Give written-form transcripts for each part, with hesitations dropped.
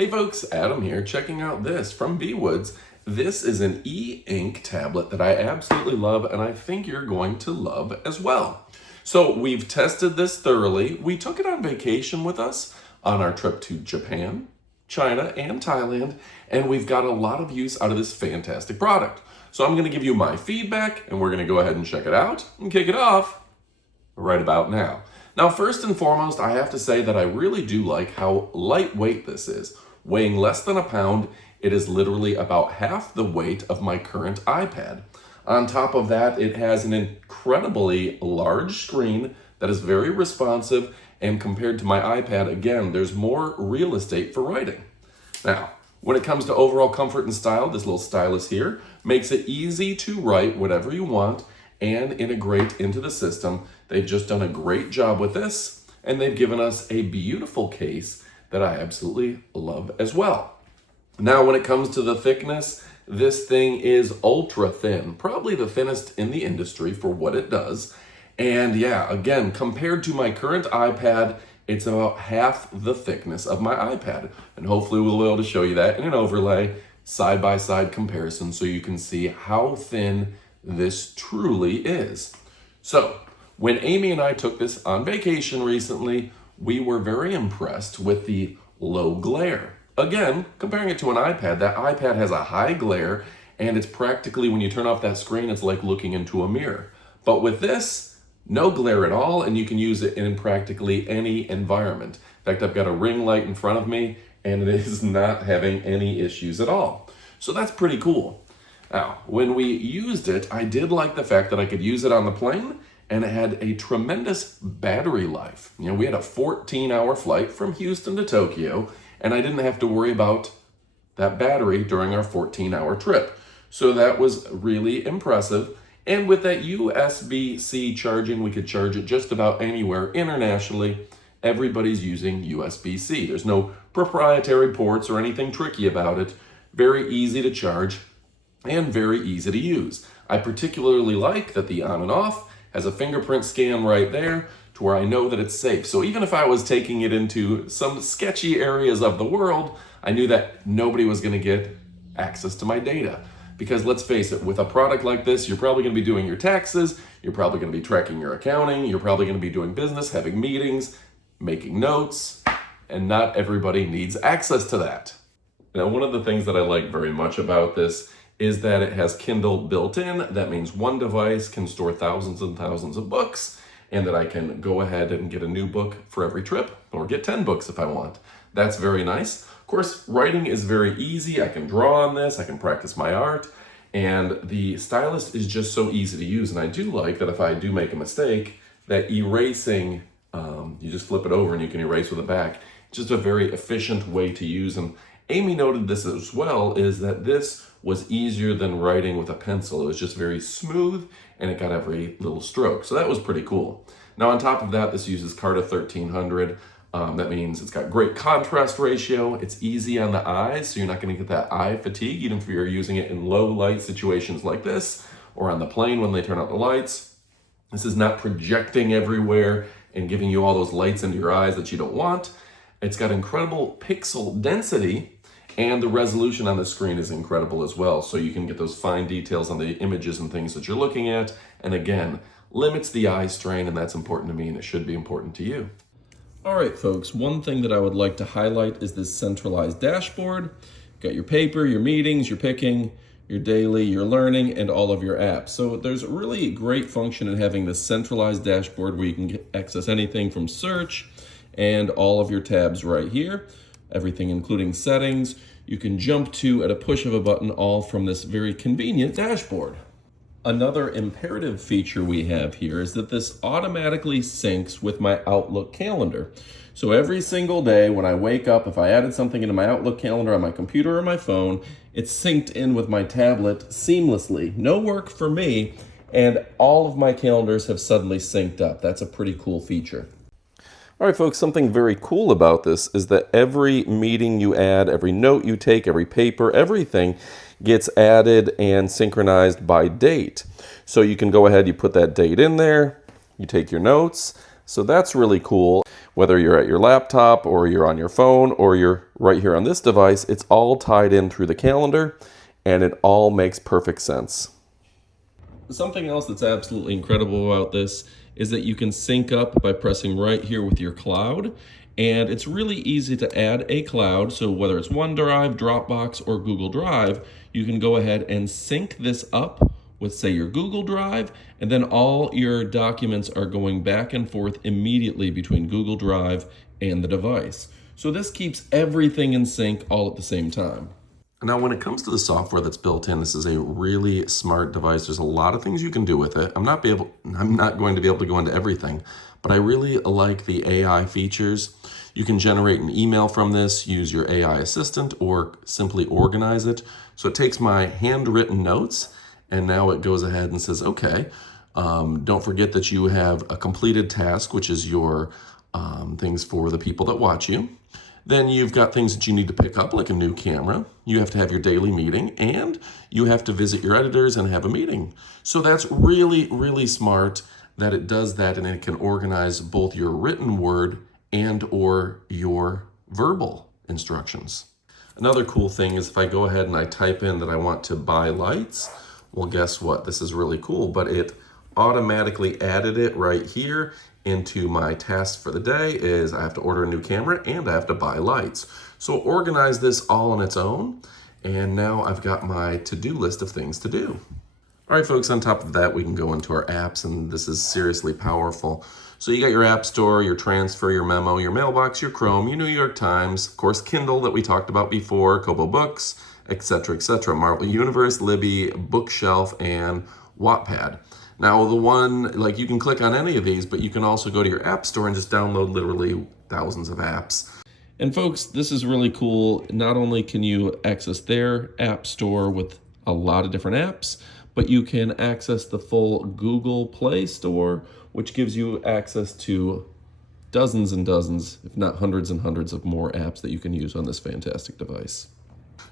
Hey folks, Adam here, checking out this from Viwoods. This is an e-ink tablet that I absolutely love and I think you're going to love as well. So we've tested this thoroughly. We took it on vacation with us on our trip to Japan, China, and Thailand, and we've got a lot of use out of this fantastic product. So I'm going to give you my feedback and we're going to go ahead and check it out and kick it off right about now. Now, first and foremost, I have to say that I really do like how lightweight this is. Weighing less than a pound, it is literally about half the weight of my current iPad. On top of that, it has an incredibly large screen that is very responsive, and compared to my iPad, again, there's more real estate for writing. Now, when it comes to overall comfort and style, this little stylus here makes it easy to write whatever you want and integrate into the system. They've just done a great job with this, and they've given us a beautiful case that I absolutely love as well. Now, when it comes to the thickness, this thing is ultra thin, probably the thinnest in the industry for what it does. And yeah, again, compared to my current iPad, it's about half the thickness of my iPad. And hopefully we'll be able to show you that in an overlay, side-by-side comparison, so you can see how thin this truly is. So, when Amy and I took this on vacation recently, we were very impressed with the low glare. Again, comparing it to an iPad, that iPad has a high glare, and it's practically, when you turn off that screen, it's like looking into a mirror. But with this, no glare at all, and you can use it in practically any environment. In fact, I've got a ring light in front of me, and it is not having any issues at all. So that's pretty cool. Now, when we used it, I did like the fact that I could use it on the plane, and it had a tremendous battery life. You know, we had a 14-hour flight from Houston to Tokyo, and I didn't have to worry about that battery during our 14-hour trip. So that was really impressive. And with that USB-C charging, we could charge it just about anywhere internationally. Everybody's using USB-C. There's no proprietary ports or anything tricky about it. Very easy to charge and very easy to use. I particularly like that the on and off has a fingerprint scan right there to where I know that it's safe. So even if I was taking it into some sketchy areas of the world, I knew that nobody was going to get access to my data. Because let's face it, with a product like this, you're probably going to be doing your taxes, you're probably going to be tracking your accounting, you're probably going to be doing business, having meetings, making notes, and not everybody needs access to that. Now, one of the things that I like very much about this is that it has Kindle built in. That means one device can store thousands and thousands of books, and that I can go ahead and get a new book for every trip, or get 10 books if I want. That's very nice. Of course, writing is very easy. I can draw on this, I can practice my art, and the stylus is just so easy to use. And I do like that if I do make a mistake, that erasing, you just flip it over and you can erase with the back. Just a very efficient way to use. And Amy noted this as well, is that this was easier than writing with a pencil. It was just very smooth and it got every little stroke. So that was pretty cool. Now on top of that, this uses Carta 1300. That means it's got great contrast ratio. It's easy on the eyes, so you're not going to get that eye fatigue, even if you're using it in low light situations like this, or on the plane when they turn out the lights. This is not projecting everywhere and giving you all those lights into your eyes that you don't want. It's got incredible pixel density, and the resolution on the screen is incredible as well. So you can get those fine details on the images and things that you're looking at. And again, limits the eye strain, and that's important to me, and it should be important to you. All right, folks, one thing that I would like to highlight is this centralized dashboard. You've got your paper, your meetings, your picking, your daily, your learning, and all of your apps. So there's a really great function in having this centralized dashboard where you can access anything from search and all of your tabs right here. Everything including settings, you can jump to at a push of a button, all from this very convenient dashboard. Another imperative feature we have here is that this automatically syncs with my Outlook calendar. So every single day when I wake up, if I added something into my Outlook calendar on my computer or my phone, it's synced in with my tablet seamlessly. No work for me, and all of my calendars have suddenly synced up. That's a pretty cool feature. All right, folks, something very cool about this is that every meeting you add, every note you take, every paper, everything gets added and synchronized by date. So you can go ahead, you put that date in there, you take your notes. So that's really cool. Whether you're at your laptop or you're on your phone or you're right here on this device, it's all tied in through the calendar and it all makes perfect sense. Something else that's absolutely incredible about this is that you can sync up by pressing right here with your cloud. And it's really easy to add a cloud. So whether it's OneDrive, Dropbox, or Google Drive, you can go ahead and sync this up with, say, your Google Drive, and then all your documents are going back and forth immediately between Google Drive and the device. So this keeps everything in sync all at the same time. Now, when it comes to the software that's built in, this is a really smart device. There's a lot of things you can do with it. I'm not going to be able to go into everything, but I really like the AI features. You can generate an email from this, use your AI assistant, or simply organize it. So it takes my handwritten notes, and now it goes ahead and says, okay, don't forget that you have a completed task, which is your things for the people that watch you. Then you've got things that you need to pick up, like a new camera. You have to have your daily meeting, and you have to visit your editors and have a meeting. So that's really, really smart that it does that, and it can organize both your written word and or your verbal instructions. Another cool thing is if I go ahead and I type in that I want to buy lights, well, guess what? This is really cool, but it automatically added it right here into my task for the day is I have to order a new camera and I have to buy lights. So organize this all on its own, and now I've got my to-do list of things to do. All right, folks, on top of that, we can go into our apps, and this is seriously powerful. So you got your App Store, your Transfer, your Memo, your Mailbox, your Chrome, your New York Times, of course, Kindle that we talked about before, Kobo Books, etc., Marvel Universe, Libby, Bookshelf, and Wattpad. Now, the one, like, you can click on any of these, but you can also go to your App Store and just download literally thousands of apps. And folks, this is really cool. Not only can you access their App Store with a lot of different apps, but you can access the full Google Play Store, which gives you access to dozens and dozens, if not hundreds and hundreds of more apps that you can use on this fantastic device.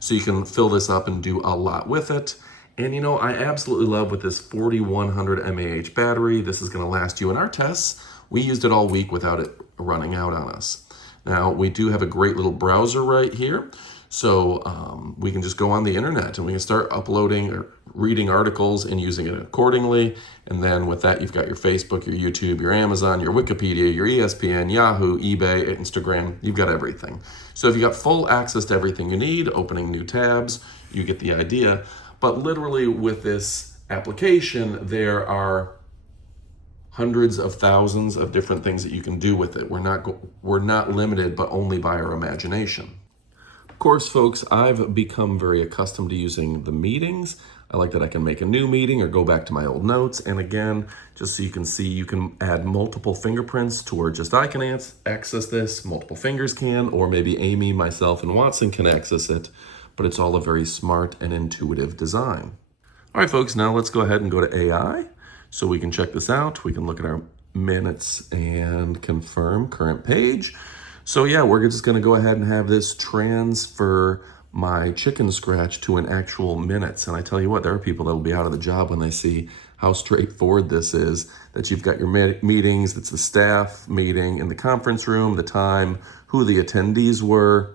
So you can fill this up and do a lot with it. And you know, I absolutely love with this 4100 mAh battery. This is going to last you in our tests. We used it all week without it running out on us. Now, we do have a great little browser right here. So we can just go on the internet and we can start uploading or reading articles and using it accordingly. And then with that, you've got your Facebook, your YouTube, your Amazon, your Wikipedia, your ESPN, Yahoo, eBay, Instagram. You've got everything. So if you got full access to everything you need, opening new tabs, you get the idea. But literally with this application, there are hundreds of thousands of different things that you can do with it. We're not limited, but only by our imagination. Of course, folks, I've become very accustomed to using the meetings. I like that I can make a new meeting or go back to my old notes. And again, just so you can see, you can add multiple fingerprints to where just I can access this, multiple fingers can, or maybe Amy, myself, and Watson can access it. But it's all a very smart and intuitive design. All right, folks, now let's go ahead and go to AI so we can check this out. We can look at our minutes and confirm current page. So yeah, we're just gonna go ahead and have this transfer my chicken scratch to an actual minutes. And I tell you what, there are people that will be out of the job when they see how straightforward this is, that you've got your meetings, it's the staff meeting in the conference room, the time, who the attendees were,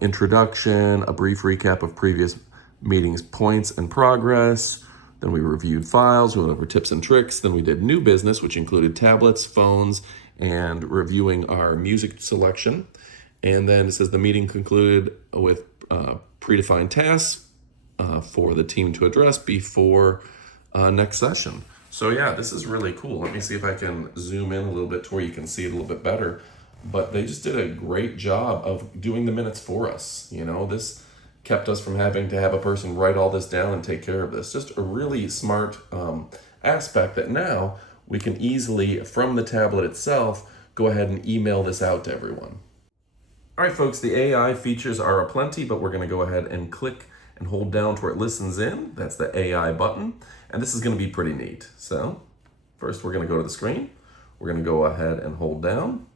introduction, a brief recap of previous meetings, points and progress. Then we reviewed files, we went over tips and tricks. Then we did new business, which included tablets, phones, and reviewing our music selection. And then it says the meeting concluded with predefined tasks for the team to address before next session. So yeah, this is really cool. Let me see if I can zoom in a little bit to where you can see it a little bit better. But they just did a great job of doing the minutes for us. You know, this kept us from having to have a person write all this down and take care of this. Just a really smart aspect that now we can easily, from the tablet itself, go ahead and email this out to everyone. All right, folks, the AI features are aplenty, but we're going to go ahead and click and hold down to where it listens in. That's the AI button. And this is going to be pretty neat. So first, we're going to go to the screen. We're going to go ahead and hold down.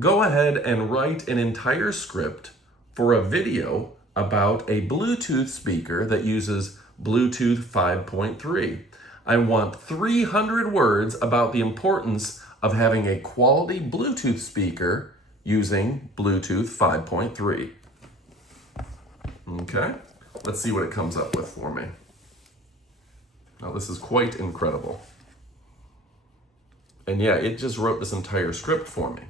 Go ahead and write an entire script for a video about a Bluetooth speaker that uses Bluetooth 5.3. I want 300 words about the importance of having a quality Bluetooth speaker using Bluetooth 5.3. Okay, let's see what it comes up with for me. Now this is quite incredible. And yeah, it just wrote this entire script for me.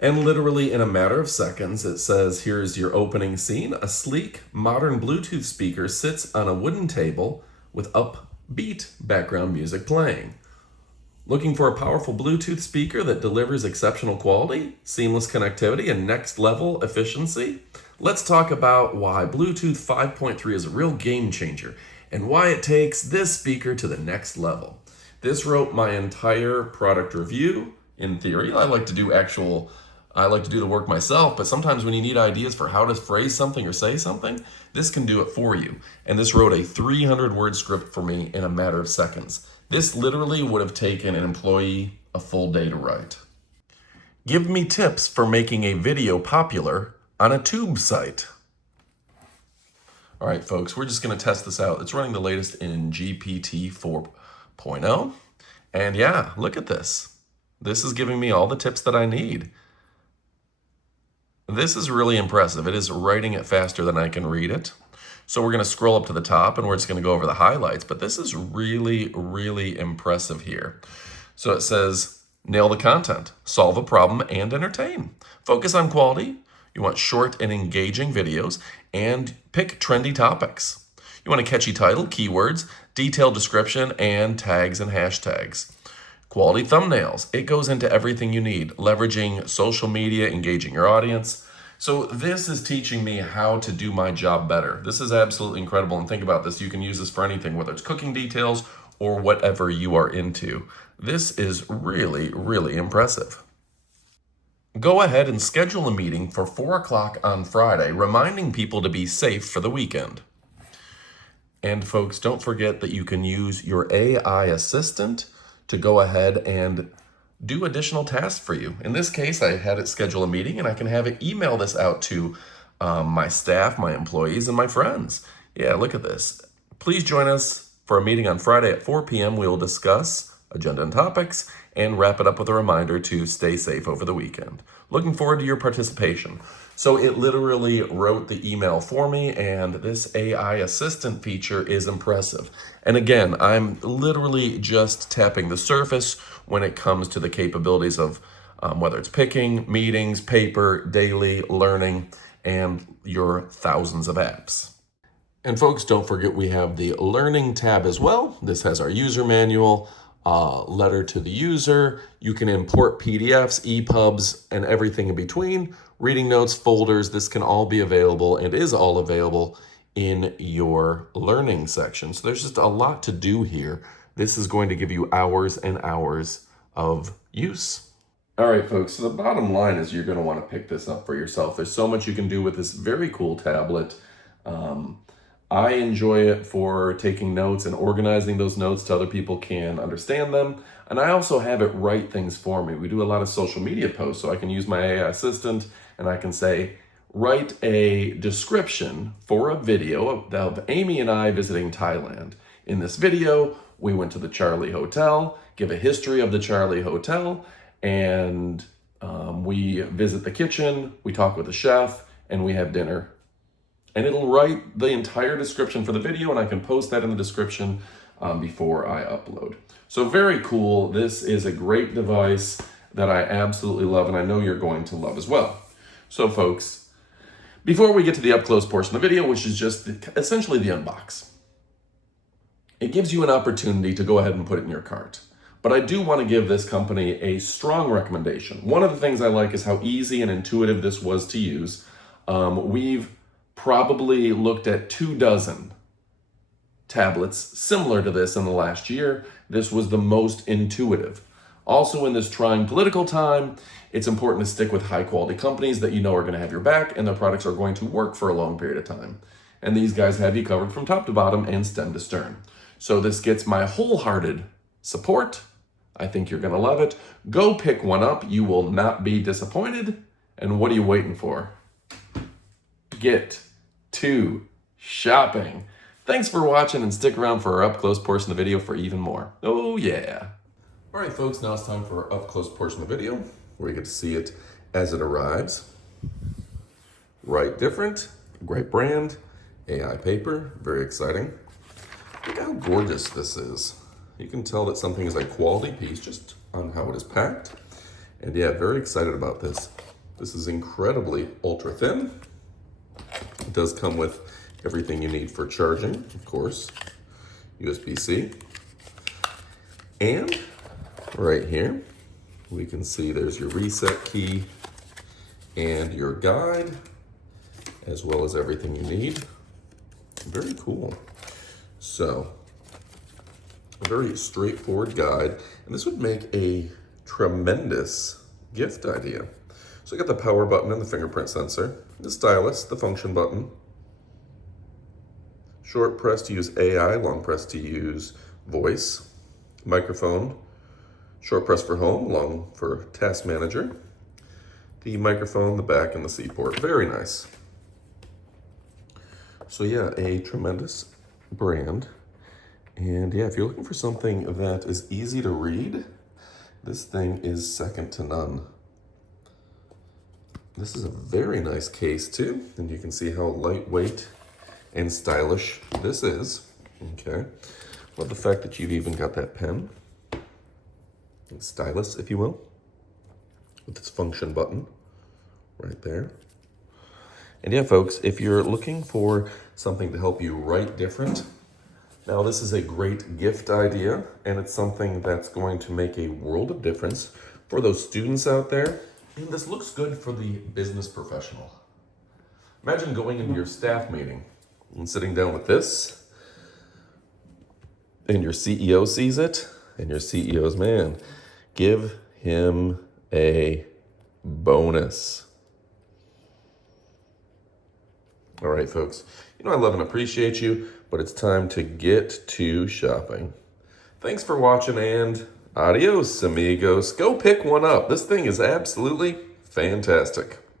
And literally in a matter of seconds, it says, here's your opening scene. A sleek, modern Bluetooth speaker sits on a wooden table with upbeat background music playing. Looking for a powerful Bluetooth speaker that delivers exceptional quality, seamless connectivity, and next-level efficiency? Let's talk about why Bluetooth 5.3 is a real game changer and why it takes this speaker to the next level. This wrote my entire product review. In theory, I like to do the work myself, but sometimes when you need ideas for how to phrase something or say something, this can do it for you. And this wrote a 300-word script for me in a matter of seconds. This literally would have taken an employee a full day to write. Give me tips for making a video popular on a tube site. All right, folks, we're just going to test this out. It's running the latest in GPT 4.0. And yeah, look at this. This is giving me all the tips that I need. This is really impressive. It is writing it faster than I can read it. So we're going to scroll up to the top and we're just going to go over the highlights. But this is really, really impressive here. So it says, nail the content, solve a problem, and entertain. Focus on quality. You want short and engaging videos, and pick trendy topics. You want a catchy title, keywords, detailed description, and tags and hashtags. Quality thumbnails. It goes into everything you need, leveraging social media, engaging your audience. So this is teaching me how to do my job better. This is absolutely incredible. And think about this. You can use this for anything, whether it's cooking details or whatever you are into. This is really, really impressive. Go ahead and schedule a meeting for 4 o'clock on Friday, reminding people to be safe for the weekend. And folks, don't forget that you can use your AI assistant to go ahead and do additional tasks for you. In this case, I had it schedule a meeting and I can have it email this out to my staff, my employees, and my friends. Yeah, look at this. Please join us for a meeting on Friday at 4 p.m. We will discuss agenda and topics and wrap it up with a reminder to stay safe over the weekend. Looking forward to your participation. So it literally wrote the email for me, and this AI assistant feature is impressive. And again, I'm literally just tapping the surface when it comes to the capabilities of whether it's picking, meetings, paper, daily, learning, and your thousands of apps. And folks, don't forget we have the learning tab as well. This has our user manual, letter to the user. You can import PDFs, EPUBs, and everything in between. Reading notes, folders, this can all be available and is all available in your learning section. So there's just a lot to do here. This is going to give you hours and hours of use. All right, folks, so the bottom line is you're going to want to pick this up for yourself. There's so much you can do with this very cool tablet. I enjoy it for taking notes and organizing those notes so other people can understand them. And I also have it write things for me. We do a lot of social media posts, so I can use my AI assistant and I can say, write a description for a video of Amy and I visiting Thailand. In this video, we went to the Charlie Hotel, give a history of the Charlie Hotel, and we visit the kitchen, we talk with the chef, and we have dinner. And it'll write the entire description for the video, and I can post that in the description before I upload. So very cool. This is a great device that I absolutely love, and I know you're going to love as well. So folks, before we get to the up close portion of the video, which is just essentially the unbox, it gives you an opportunity to go ahead and put it in your cart. But I do want to give this company a strong recommendation. One of the things I like is how easy and intuitive this was to use. We've probably looked at 24 tablets similar to this in the last year. This was the most intuitive. Also, in this trying political time, it's important to stick with high quality companies that you know are going to have your back and their products are going to work for a long period of time. And these guys have you covered from top to bottom and stem to stern. So this gets my wholehearted support. I think you're going to love it. Go pick one up. You will not be disappointed. And what are you waiting for? Get to shopping. Thanks for watching, and stick around for our up close portion of the video for even more. Oh yeah. All right, folks, now it's time for our up-close portion of the video where you get to see it as it arrives. Right different, great brand, AiPaper, very exciting. Look how gorgeous this is. You can tell that something is a quality piece just on how it is packed. And yeah, very excited about this. This is incredibly ultra thin. It does come with everything you need for charging, of course, USB-C. And right here, we can see there's your reset key and your guide, as well as everything you need. Very cool. So, a very straightforward guide, and this would make a tremendous gift idea. So you got the power button and the fingerprint sensor, the stylus, the function button, short press to use AI, long press to use voice, microphone, short press for home, long for task manager, the microphone, the back, and the C port. Very nice. So yeah, a tremendous brand. And yeah, if you're looking for something that is easy to read, this thing is second to none. This is a very nice case too, and you can see how lightweight and stylish this is. Okay, love the fact that you've even got that pen, and stylus, if you will, with its function button right there. And yeah, folks, if you're looking for something to help you write different, now this is a great gift idea, and it's something that's going to make a world of difference for those students out there. And this looks good for the business professional. Imagine going into your staff meeting and sitting down with this, and your CEO sees it, and your CEO's, man, give him a bonus. All right, folks, you know I love and appreciate you, but it's time to get to shopping. Thanks for watching, and adios, amigos. Go pick one up. This thing is absolutely fantastic.